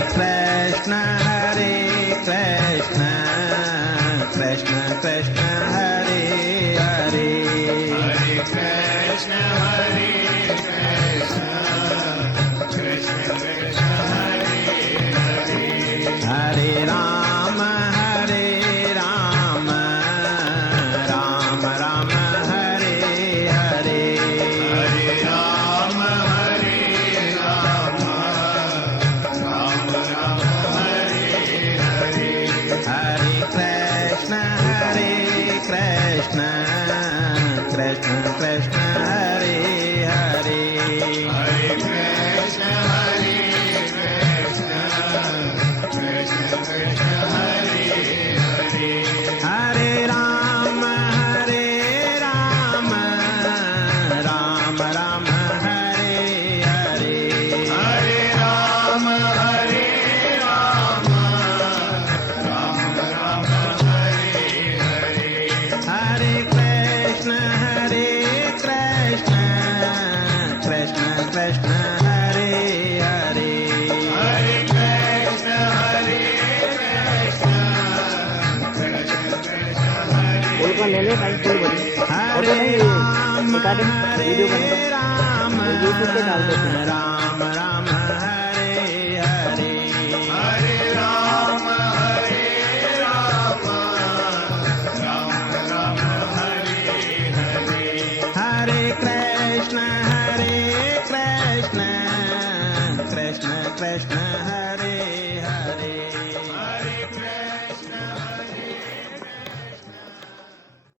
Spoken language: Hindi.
कृष्ण कृष्ण कृष्ण हरे हरे हरे कृष्ण कृष्ण कृष्ण हरे हरे हरे राम राम राम हरे हरे हरे राम राम राम हरे हरे हरे कृष्ण कृष्ण कृष्ण हरे हरे हरे कृष्ण कृष्ण कृष्ण हरे हरे हरे राम राम राम हरे हरे हरे राम राम राम हरे हरे हरे कृष्ण कृष्ण कृष्ण हरे हरे हरे कृष्ण कृष्ण कृष्ण हरे बोल कर ले ले भाई बोल बोल हरे राम वीडियो बना राम यूट्यूब पे डाल देते हैं। राम